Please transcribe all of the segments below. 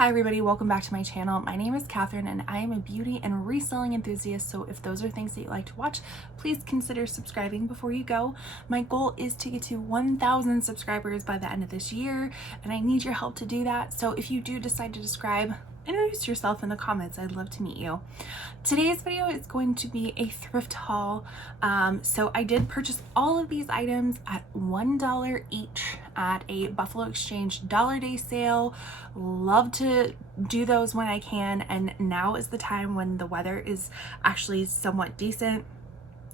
Hi everybody, welcome back to my channel. My name is Catherine and I am a beauty and reselling enthusiast, so if those are things that you like to watch, please consider subscribing before you go. My goal is to get to 1,000 subscribers by the end of this year, and I need your help to do that. So if you do decide to subscribe, introduce yourself in the comments. I'd love to meet you. Today's video is going to be a thrift haul. So I did purchase all of these items at $1 each at a Buffalo Exchange Dollar Day sale. Love to do those when I can, and now is the time when the weather is actually somewhat decent.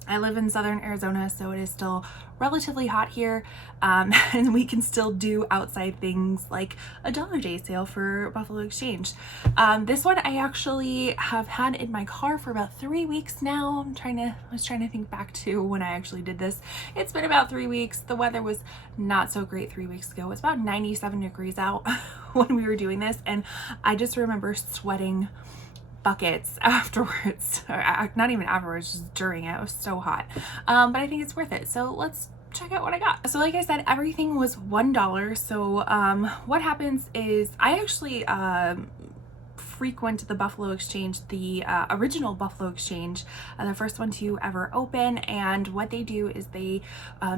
I live in southern Arizona, so it is still relatively hot here, and we can still do outside things like a Dollar Day sale for Buffalo Exchange. This one I actually have had in my car for about 3 weeks now. I was trying to think back to when I actually did this. It's been about 3 weeks. The weather was not so great 3 weeks ago. It was about 97 degrees out when we were doing this, and I just remember sweating buckets afterwards, or not even afterwards, just during it. It was so hot, but I think it's worth it. So let's check out what I got. So like I said, everything was $1. So what happens is I actually frequent the Buffalo Exchange, the original Buffalo Exchange, the first one to ever open. And what they do is they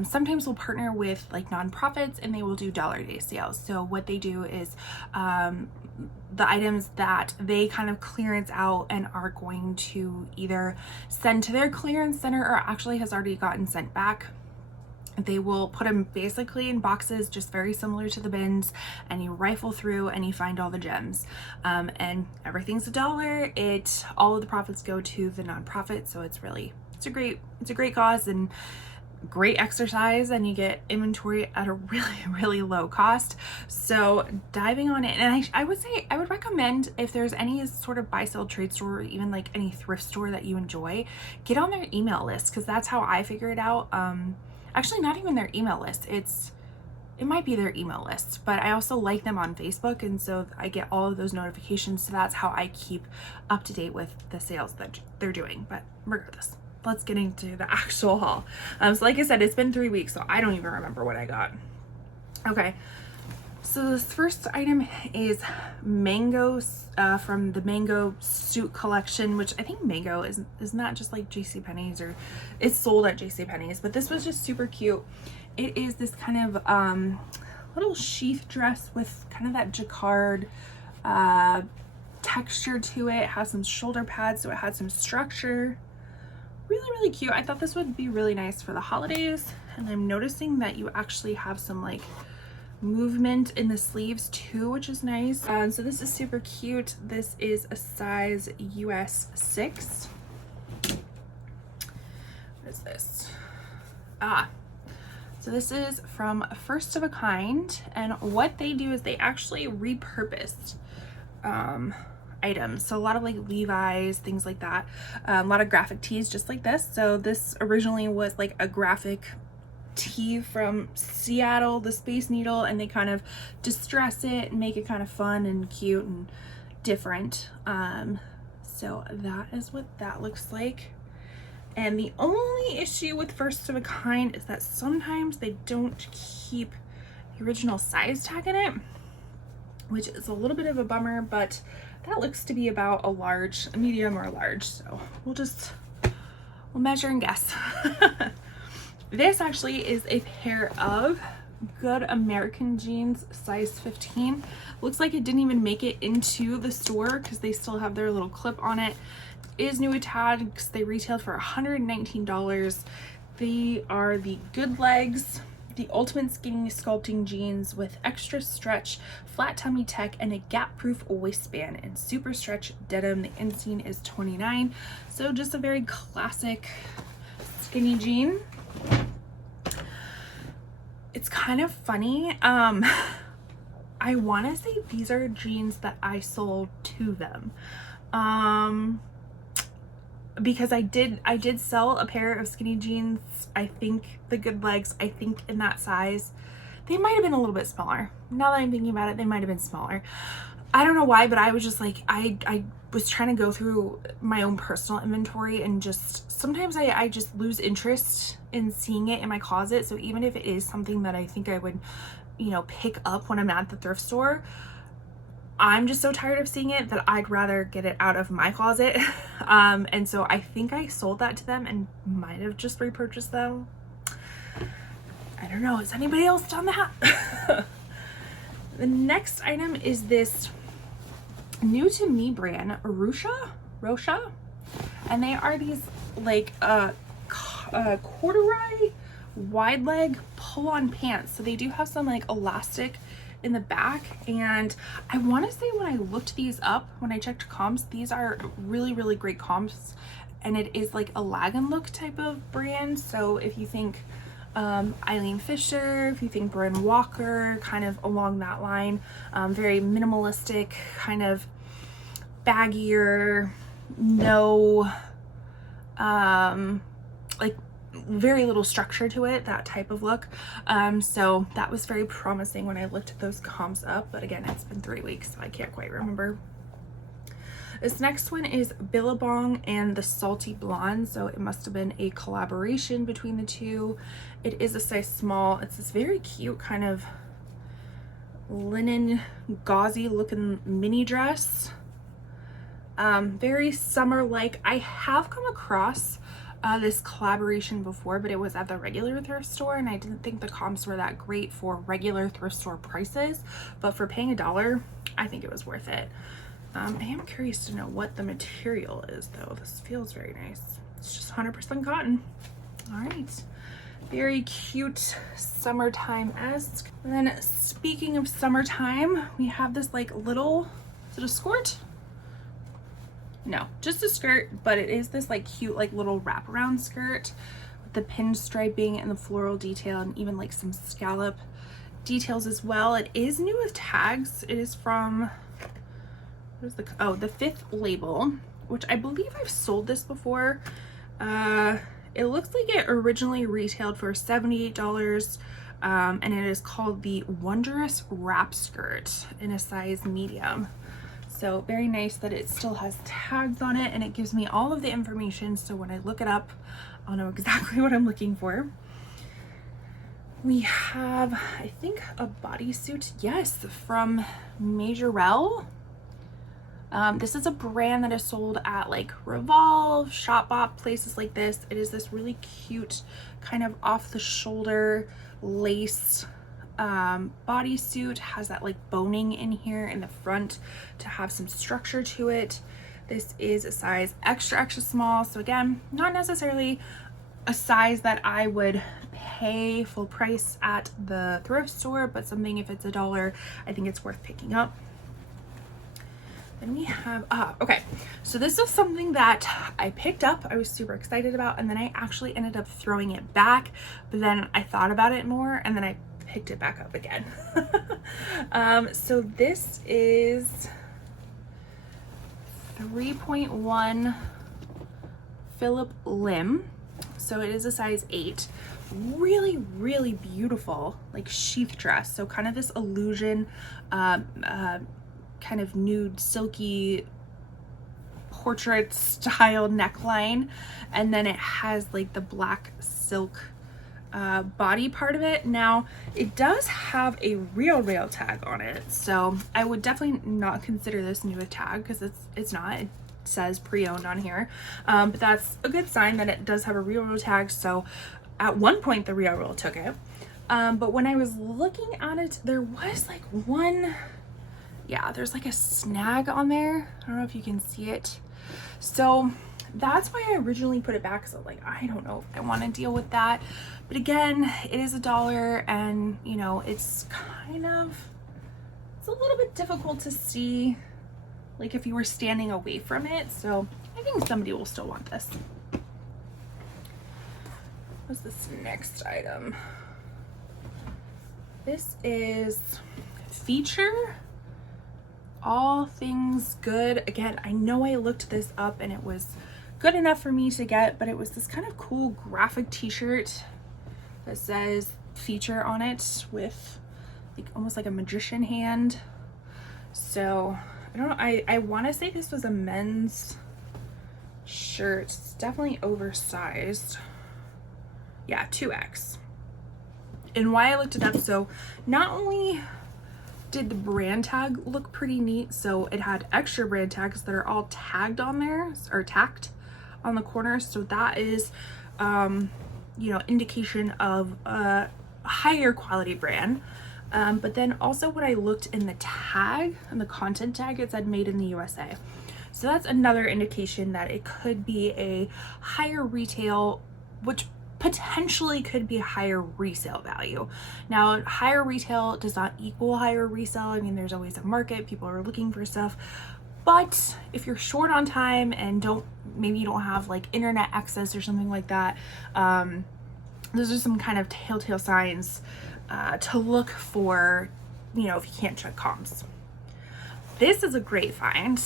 sometimes will partner with like nonprofits, and they will do Dollar Day sales. So what they do is the items that they kind of clearance out and are going to either send to their clearance center or actually has already gotten sent back, they will put them basically in boxes just very similar to the bins, and you rifle through and you find all the gems, and everything's $1. All of the profits go to the nonprofit, so it's a great cause and great exercise, and you get inventory at a really low cost. So diving on it, and I would recommend, if there's any sort of buy sell trade store or even like any thrift store that you enjoy, get on their email list, because that's how I figure it out. Actually, not even their email list, it might be their email list, but I also like them on Facebook, and so I get all of those notifications. So that's how I keep up to date with the sales that they're doing. But regardless, let's get into the actual haul. So like I said, it's been 3 weeks, so I don't even remember what I got. Okay, so this first item is mangoes from the Mango Suit collection, which I think Mango is not just like JCPenney's, or it's sold at JCPenney's, but this was just super cute. It is this kind of little sheath dress with kind of that jacquard texture to it. It has some shoulder pads, so it had some structure. Really cute. I thought this would be really nice for the holidays, and I'm noticing that you actually have some like movement in the sleeves too, which is nice. So this is super cute. This is a size US 6. What is this? So this is from First of a Kind, and what they do is they actually repurposed items. So a lot of like Levi's, things like that, a lot of graphic tees just like this. So this originally was like a graphic tee from Seattle, the Space Needle, and they kind of distress it and make it kind of fun and cute and different. So that is what that looks like. And the only issue with First of a Kind is that sometimes they don't keep the original size tag in it, which is a little bit of a bummer, but that looks to be about a medium or a large. So we'll measure and guess. This actually is a pair of Good American jeans, size 15. Looks like it didn't even make it into the store because they still have their little clip on it. It is new at tags. They retailed for $119. They are the Good Legs, the ultimate skinny sculpting jeans with extra stretch, flat tummy tech, and a gap-proof waistband and super stretch denim. The inseam is 29. So just a very classic skinny jean. It's kind of funny. I want to say these are jeans that I sold to them. Because I did sell a pair of skinny jeans, I think the Good Legs, I think in that size. They might have been a little bit smaller. Now that I'm thinking about it, they might have been smaller. I don't know why, but I was just like, I was trying to go through my own personal inventory, and just sometimes I just lose interest in seeing it in my closet. So even if it is something that I think I would, you know, pick up when I'm at the thrift store, I'm just so tired of seeing it that I'd rather get it out of my closet. And so I think I sold that to them and might have just repurchased them. I don't know. Has anybody else done that? The next item is this new to me brand, Rosha, and they are these like corduroy wide leg pull-on pants. So they do have some like elastic in the back, and I want to say when I looked these up, when I checked comps, these are really, really great comps, and it is like a lag and look type of brand. So if you think Eileen Fisher, if you think Bryn Walker, kind of along that line, very minimalistic, kind of baggier, no like very little structure to it, that type of look. So that was very promising when I looked at those comps up, but again, it's been 3 weeks, so I can't quite remember. This next one is Billabong and the Salty Blonde, so it must have been a collaboration between the two. It is a size small. It's this very cute kind of linen gauzy looking mini dress. Very summer-like. I have come across this collaboration before, but it was at the regular thrift store, and I didn't think the comps were that great for regular thrift store prices, but for paying $1, I think it was worth it. I am curious to know what the material is though. This feels very nice. It's just 100% cotton. All right, very cute summertime-esque. And then speaking of summertime, we have this like little, is it a skirt? No, just a skirt, but it is this like cute like little wraparound skirt with the pinstriping and the floral detail and even like some scallop details as well. It is new with tags. It is from, what is the Fifth Label, which I believe I've sold this before. It looks like it originally retailed for $78, and it is called the Wondrous Wrap Skirt in a size medium. So very nice that it still has tags on it, and it gives me all of the information, so when I look it up, I'll know exactly what I'm looking for. We have, I think, a bodysuit, yes, from Majorelle. This is a brand that is sold at like Revolve, Shopbop, places like this. It is this really cute kind of off the shoulder lace bodysuit. Has that like boning in here in the front to have some structure to it. This is a size extra small, so again, not necessarily a size that I would pay full price at the thrift store, but something, if it's $1, I think it's worth picking up. Then we have, okay, so this is something that I picked up, I was super excited about, and then I actually ended up throwing it back, but then I thought about it more, and then I picked it back up again. So this is 3.1 Phillip Lim, so it is a size 8. Really, really beautiful, like sheath dress, so kind of this illusion, kind of nude silky portrait style neckline, and then it has like the black silk body part of it. Now it does have a real tag on it, so I would definitely not consider this new with tag, because it's not. It says pre-owned on here, but that's a good sign that it does have a real tag. So at one point the real took it, but when I was looking at it, there was like one, yeah, there's like a snag on there. I don't know if you can see it. So that's why I originally put it back, because like, I don't know if I want to deal with that. But again, it is $1, and you know, it's kind of, it's a little bit difficult to see, like if you were standing away from it. So I think somebody will still want this. What's this next item? This is Feature All Things Good. Again, I know I looked this up and it was good enough for me to get, but it was this kind of cool graphic t-shirt that says Feature on it with like almost like a magician hand. So I don't know, I want to say this was a men's shirt. It's definitely oversized. Yeah, 2X. And why I looked it up, so not only did the brand tag look pretty neat. So it had extra brand tags that are all tagged on there, or tacked on the corners. So that is, you know, indication of a higher quality brand. But then also when I looked in the tag, in the content tag, it said made in the USA. So that's another indication that it could be a higher retail, which potentially could be higher resale value. Now, higher retail does not equal higher resale. I mean, there's always a market, people are looking for stuff. But if you're short on time and maybe you don't have like internet access or something like that, those are some kind of telltale signs to look for, you know, if you can't check comms. This is a great find.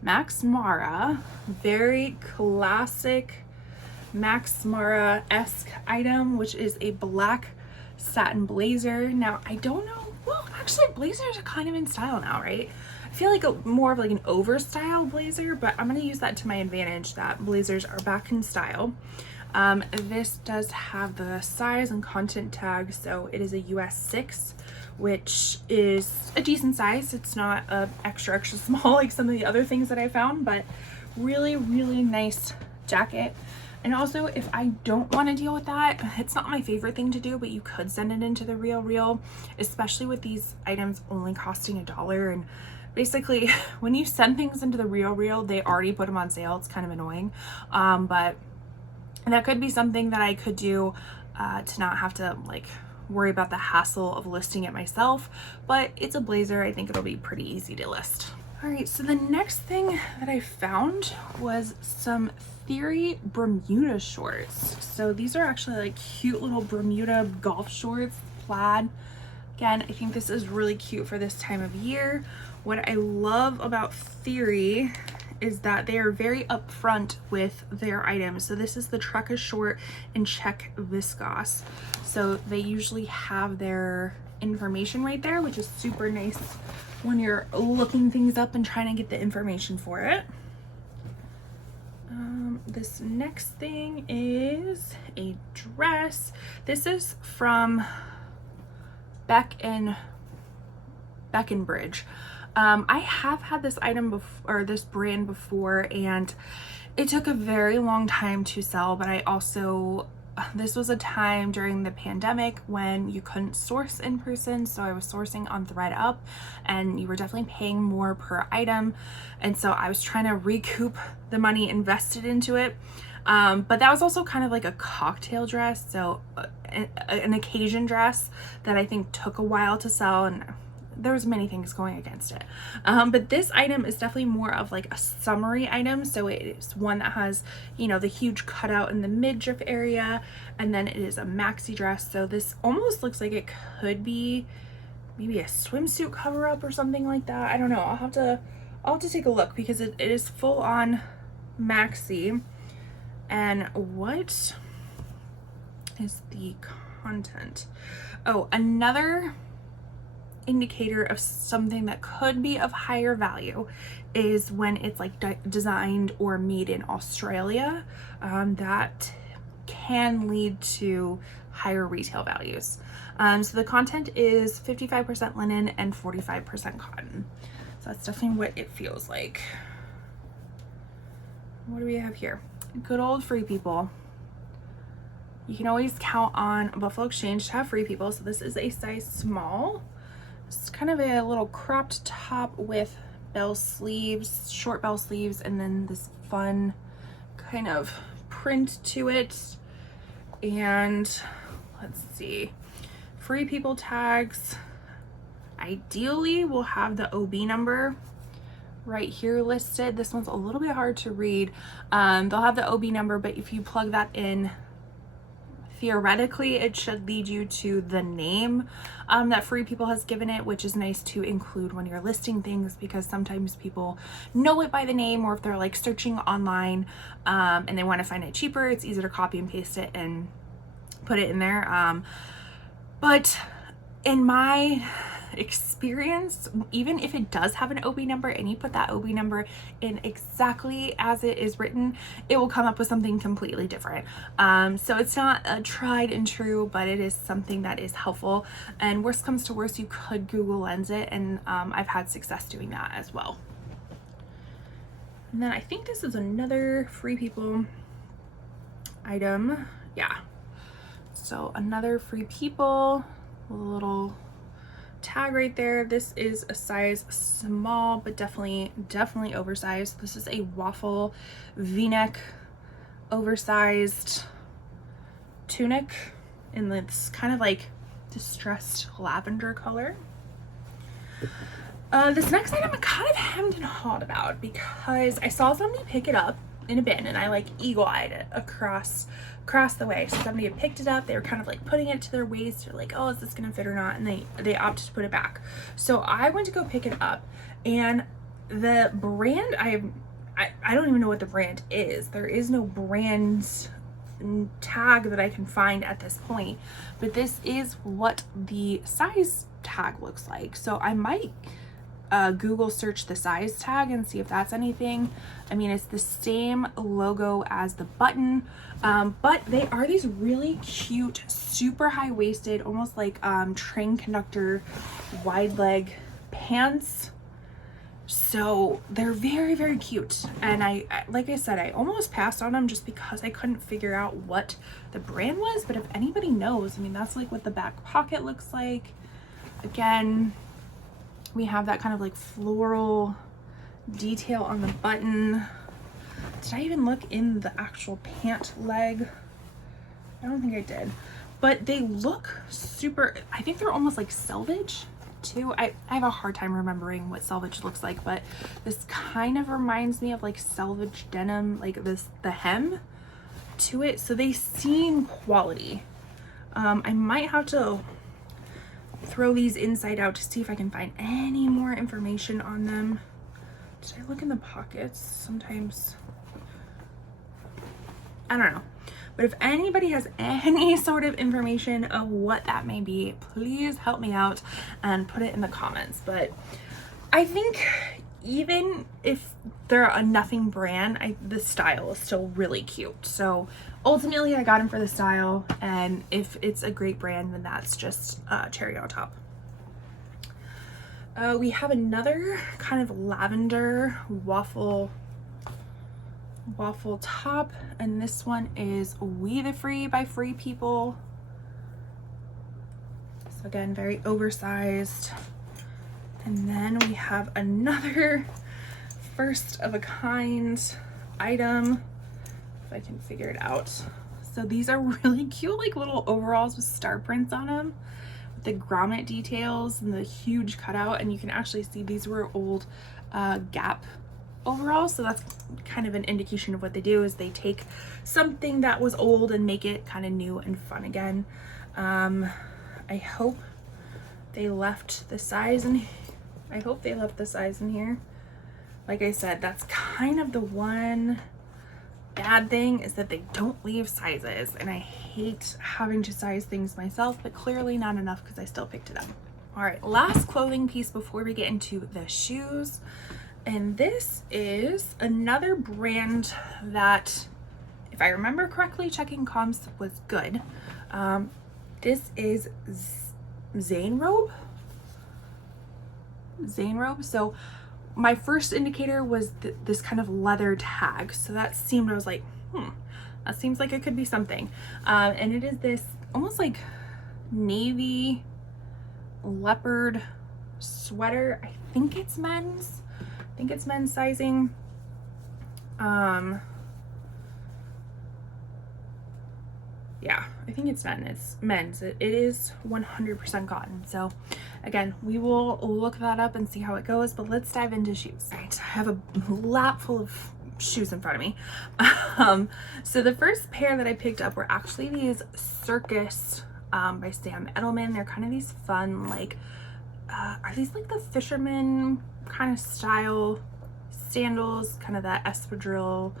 Max Mara, very classic Max Mara-esque item, which is a black satin blazer. Now, I don't know, well, actually blazers are kind of in style now, right? I feel like more of like an over-style blazer, but I'm going to use that to my advantage that blazers are back in style. This does have the size and content tag, so it is a US 6, which is a decent size. It's not a extra small like some of the other things that I found, but really, really nice jacket. And also, if I don't want to deal with that, it's not my favorite thing to do, but you could send it into the Real, especially with these items only costing $1. And basically, when you send things into the Real, they already put them on sale. It's kind of annoying, but that could be something that I could do to not have to like worry about the hassle of listing it myself. But it's a blazer. I think it'll be pretty easy to list. All right, so the next thing that I found was some Theory Bermuda shorts. So these are actually like cute little Bermuda golf shorts, plaid. Again, I think this is really cute for this time of year. What I love about Theory is that they are very upfront with their items. So this is the Trucka short in check viscose. So they usually have their information right there, which is super nice when you're looking things up and trying to get the information for it. This next thing is a dress. This is from Beckenbridge. I have had this item before, or this brand before, and it took a very long time to sell, but I also, this was a time during the pandemic when you couldn't source in person, so I was sourcing on ThredUp, and you were definitely paying more per item, and so I was trying to recoup the money invested into it. But that was also kind of like a cocktail dress, so an occasion dress that I think took a while to sell, and there was many things going against it. But this item is definitely more of like a summery item. So it is one that has, you know, the huge cutout in the midriff area, and then it is a maxi dress. So this almost looks like it could be maybe a swimsuit cover up or something like that. I don't know. I'll have to take a look because it is full on maxi. And what is the content? Oh, another indicator of something that could be of higher value is when it's like designed or made in Australia. That can lead to higher retail values. So the content is 55% linen and 45% cotton. So that's definitely what it feels like. What do we have here? Good old Free People. You can always count on Buffalo Exchange to have Free People. So this is a size small. It's kind of a little cropped top with bell sleeves, short bell sleeves, and then this fun kind of print to it. And let's see, Free People tags. Ideally, we'll have the OB number right here listed. This one's a little bit hard to read. They'll have the OB number, but if you plug that in, theoretically it should lead you to the name that Free People has given it, which is nice to include when you're listing things, because sometimes people know it by the name, or if they're like searching online and they want to find it cheaper, it's easier to copy and paste it and put it in there. But in my experience, even if it does have an OB number and you put that OB number in exactly as it is written, it will come up with something completely different. So it's not a tried and true, but it is something that is helpful. And worst comes to worst, you could Google Lens it, and I've had success doing that as well. And then I think this is another Free People item. Yeah. So another Free People, a little tag right there. This is a size small, but definitely oversized. This is a waffle v-neck oversized tunic in this kind of like distressed lavender color. This next item I'm kind of hemmed and hawed about because I saw somebody pick it up in a bin, and I like eagle-eyed it across the way. So somebody had picked it up, they were kind of like putting it to their waist, they're like, oh, is this gonna fit or not, and they opted to put it back. So I went to go pick it up, and the brand, I don't even know what the brand is. There is no brand tag that I can find at this point, but this is what the size tag looks like. So I might Google search the size tag and see if that's anything. I mean, it's the same logo as the button, but they are these really cute, super high-waisted, almost like train conductor wide leg pants. So they're very cute, and I like I said, I almost passed on them just because I couldn't figure out what the brand was. But if anybody knows, I mean, that's like what the back pocket looks like. Again, we have that kind of like floral detail on the button. Did I even look in the actual pant leg? I don't think I did, but they look super, I think they're almost like selvage too. I have a hard time remembering what selvage looks like, but this kind of reminds me of like selvage denim, like the hem to it. So they seem quality. I might have to throw these inside out to see if I can find any more information on them. Did I look in the pockets? Sometimes, I don't know. But if anybody has any sort of information of what that may be, please help me out and put it in the comments. But I think even if they're a nothing brand, the style is still really cute. So ultimately I got them for the style, and if it's a great brand, then that's just cherry on top. We have another kind of lavender waffle top, and this one is We the Free by Free People. So again, very oversized. And then we have another first of a kind item, if I can figure it out. So these are really cute, like little overalls with star prints on them, with the grommet details and the huge cutout. And you can actually see these were old Gap overalls, so that's kind of an indication of what they do, is they take something that was old and make it kind of new and fun again. I hope they left the size in here. Like I said, that's kind of the one bad thing, is that they don't leave sizes, and I hate having to size things myself, but clearly not enough because I still picked it up. All right, last clothing piece before we get into the shoes. And this is another brand that, if I remember correctly, checking comps was good. This is Zainrobe. So my first indicator was this kind of leather tag. So that seemed, I was like, that seems like it could be something. And it is this almost like navy leopard sweater. I think it's men's sizing. Yeah, I think it's men's. It is 100% cotton. So again, we will look that up and see how it goes, but let's dive into shoes. All right, I have a lap full of shoes in front of me. So the first pair that I picked up were actually these Circus by Sam Edelman. They're kind of these fun, like, are these like the fisherman kind of style sandals, kind of that espadrille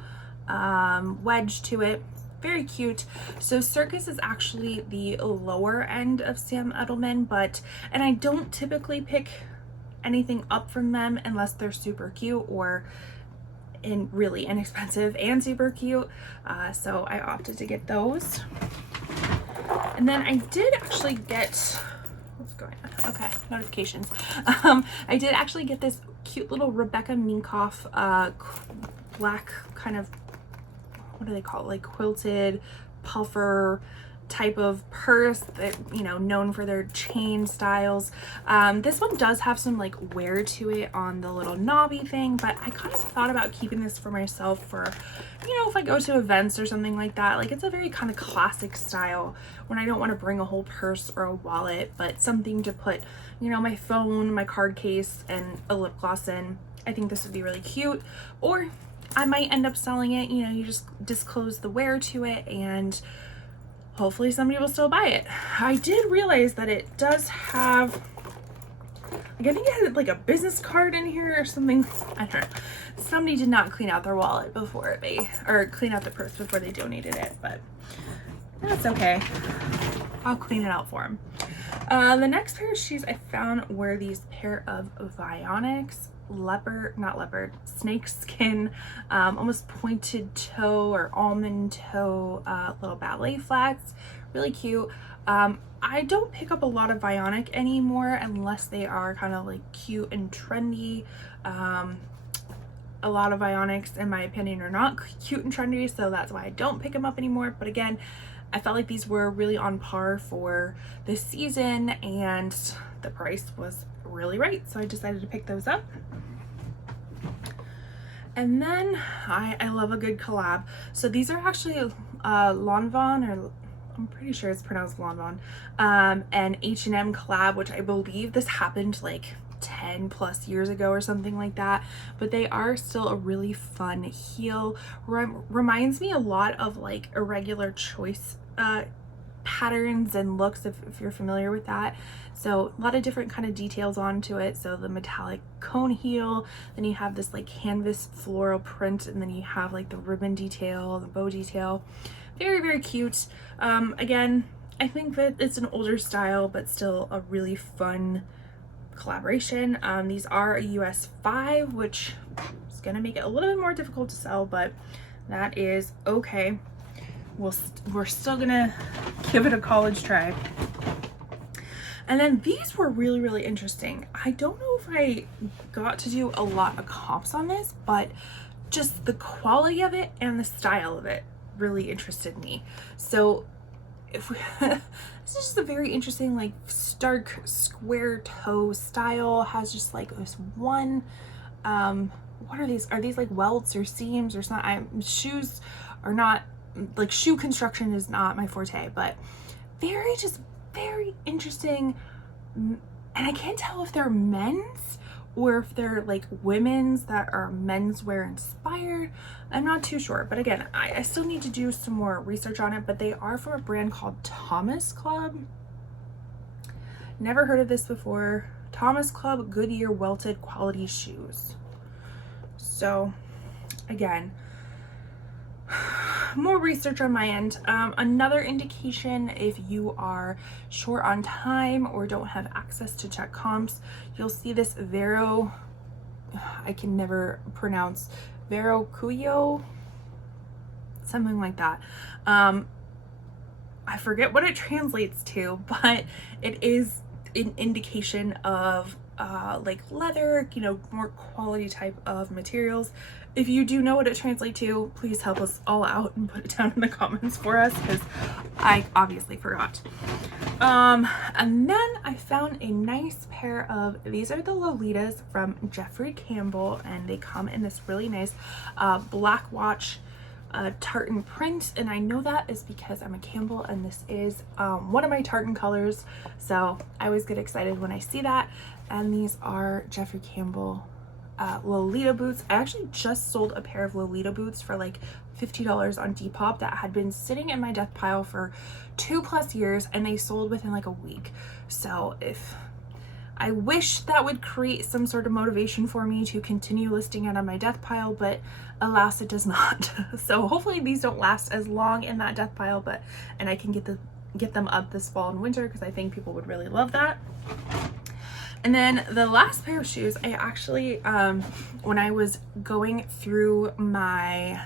wedge to it. very cute. So Circus is actually the lower end of Sam Edelman, and I don't typically pick anything up from them unless they're super cute or really inexpensive and super cute. So I opted to get those. And then I did actually get, what's going on? Okay, notifications. I did actually get this cute little Rebecca Minkoff black kind of, what do they call it, like quilted puffer type of purse that, you know, known for their chain styles. This one does have some like wear to it on the little knobby thing, but I kind of thought about keeping this for myself for, you know, if I go to events or something like that. Like, it's a very kind of classic style when I don't want to bring a whole purse or a wallet, but something to put, you know, my phone, my card case, and a lip gloss in. I think this would be really cute. Or I might end up selling it. You know, you just disclose the wear to it and hopefully somebody will still buy it. I did realize that it does have, like, I think it had like a business card in here or something. I don't know. Somebody did not clean out their wallet before clean out the purse before they donated it, but that's okay. I'll clean it out for them. The next pair of shoes I found were these pair of Vionics snakeskin, almost pointed toe or almond toe little ballet flats. Really cute. I don't pick up a lot of Vionic anymore unless they are kind of like cute and trendy. A lot of Vionics, in my opinion, are not cute and trendy, so that's why I don't pick them up anymore. But again, I felt like these were really on par for this season and the price was really right, so I decided to pick those up. And then I love a good collab. So these are actually Lanvin, or I'm pretty sure it's pronounced Lanvin, and H&M collab, which I believe this happened like 10 plus years ago or something like that, but they are still a really fun heel. Reminds me a lot of like Irregular Choice patterns and looks, if you're familiar with that. So a lot of different kind of details onto it. So the metallic cone heel, then you have this like canvas floral print, and then you have like the ribbon detail, the bow detail. Very, very cute. Again, I think that it's an older style, but still a really fun collaboration. These are a US 5, which is gonna make it a little bit more difficult to sell, but that is okay. We're still gonna give it a college try. And then these were really, really interesting. I don't know if I got to do a lot of comps on this, but just the quality of it and the style of it really interested me. So this is just a very interesting, like, stark square toe style. Has just like this one, what are these? Are these like welts or seams or something? Shoes are not, like, shoe construction is not my forte, but very interesting. And I can't tell if they're men's or if they're like women's that are menswear inspired. I'm not too sure, but again, I still need to do some more research on it. But they are from a brand called Thomas Club. Never heard of this before. Thomas Club Goodyear welted quality shoes. So again, more research on my end. Another indication, if you are short on time or don't have access to check comps, you'll see this Vero, I can never pronounce, Vero Cuyo, something like that. I forget what it translates to, but it is an indication of like leather, you know, more quality type of materials. If you do know what it translates to, please help us all out and put it down in the comments for us, because I obviously forgot. And then I found a nice pair of, these are the Lolitas from Jeffrey Campbell, and they come in this really nice black watch tartan print, and I know that is because I'm a Campbell and this is one of my tartan colors, so I always get excited when I see that. And these are Jeffrey Campbell Lolita boots. I actually just sold a pair of Lolita boots for like $50 on Depop that had been sitting in my death pile for 2+ years, and they sold within like a week. So if I wish that would create some sort of motivation for me to continue listing it on my death pile, but alas, it does not. So hopefully these don't last as long in that death pile, and I can get them up this fall and winter, because I think people would really love that. And then the last pair of shoes, I actually, when I was going through my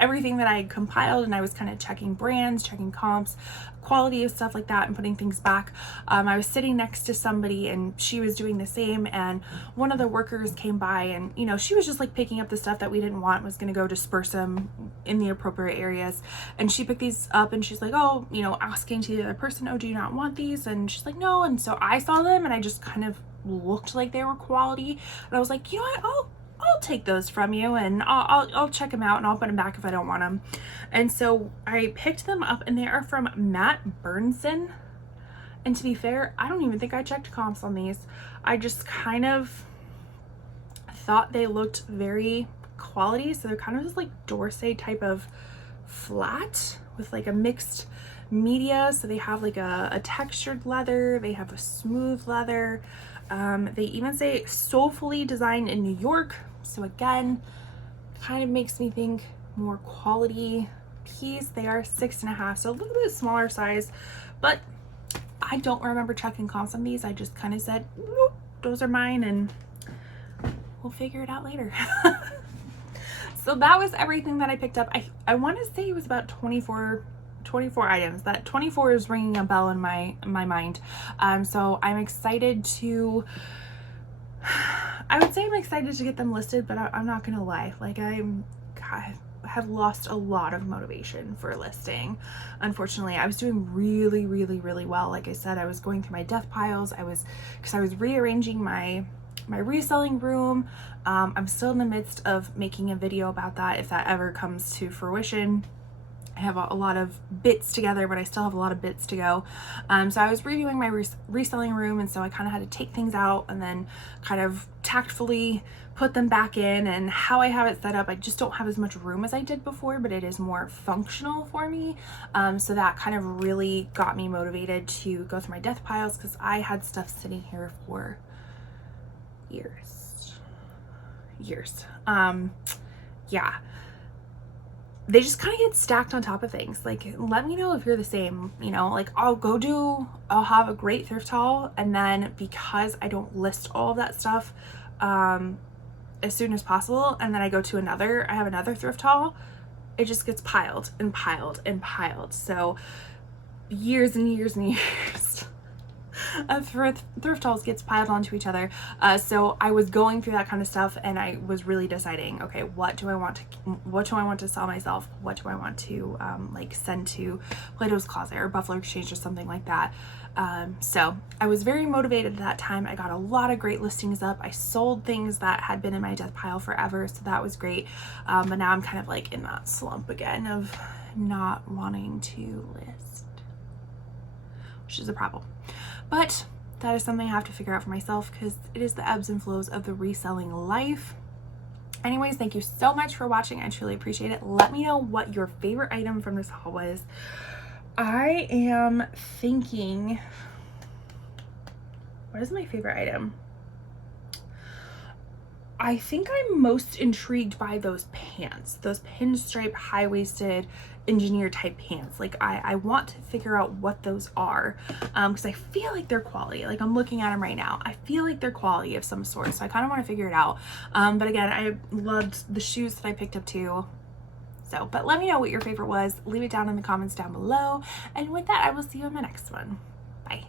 everything that I compiled, and I was kind of checking brands, checking comps, quality of stuff like that, and putting things back, I was sitting next to somebody and she was doing the same, and one of the workers came by, and you know, she was just like picking up the stuff that we didn't want, was going to go disperse them in the appropriate areas, and she picked these up and she's like, oh, you know, asking to the other person, oh, do you not want these? And she's like, no. And so I saw them and I just kind of looked like they were quality, and I was like, you know what, I'll take those from you, and I'll check them out, and I'll put them back if I don't want them. And so I picked them up, and they are from Matt Burnson. And to be fair, I don't even think I checked comps on these. I just kind of thought they looked very quality. So they're kind of just like Dorsey type of flat with like a mixed media. So they have like a textured leather, they have a smooth leather. They even say soulfully designed in New York. So again, kind of makes me think more quality piece. They are 6.5, so a little bit smaller size, but I don't remember checking comps on these. I just kind of said, those are mine, and we'll figure it out later. So that was everything that I picked up. I want to say it was about 24 items. That 24 is ringing a bell in my mind. So I'm excited to, I would say I'm excited to get them listed, but I'm not gonna lie, like I have lost a lot of motivation for listing. Unfortunately, I was doing really well. Like I said, I was going through my death piles. Because I was rearranging my reselling room. I'm still in the midst of making a video about that if that ever comes to fruition. I have a lot of bits together, but I still have a lot of bits to go. So I was redoing my reselling room, and so I kind of had to take things out and then kind of tactfully put them back in. And how I have it set up, I just don't have as much room as I did before, but it is more functional for me. So that kind of really got me motivated to go through my death piles, because I had stuff sitting here for years. Yeah. They just kind of get stacked on top of things. Like, let me know if you're the same, you know, like I'll have a great thrift haul, and then because I don't list all of that stuff as soon as possible, and then I have another thrift haul, it just gets piled and piled and piled. So years and years and years of thrift hauls gets piled onto each other. So I was going through that kind of stuff, and I was really deciding, okay, what do I want to sell myself? What do I want to like send to Plato's Closet or Buffalo Exchange or something like that? So I was very motivated at that time. I got a lot of great listings up. I sold things that had been in my death pile forever, so that was great. But now I'm kind of like in that slump again of not wanting to list, which is a problem. But that is something I have to figure out for myself, because it is the ebbs and flows of the reselling life. Anyways, thank you so much for watching. I truly appreciate it. Let me know what your favorite item from this haul was. I am thinking, what is my favorite item? I think I'm most intrigued by those pants, those pinstripe high-waisted engineer type pants. Like I want to figure out what those are, because I feel like they're quality. Like I'm looking at them right now, I feel like they're quality of some sort, so I kind of want to figure it out. But again, I loved the shoes that I picked up too. So, but let me know what your favorite was. Leave it down in the comments down below, and with that, I will see you in my next one. Bye.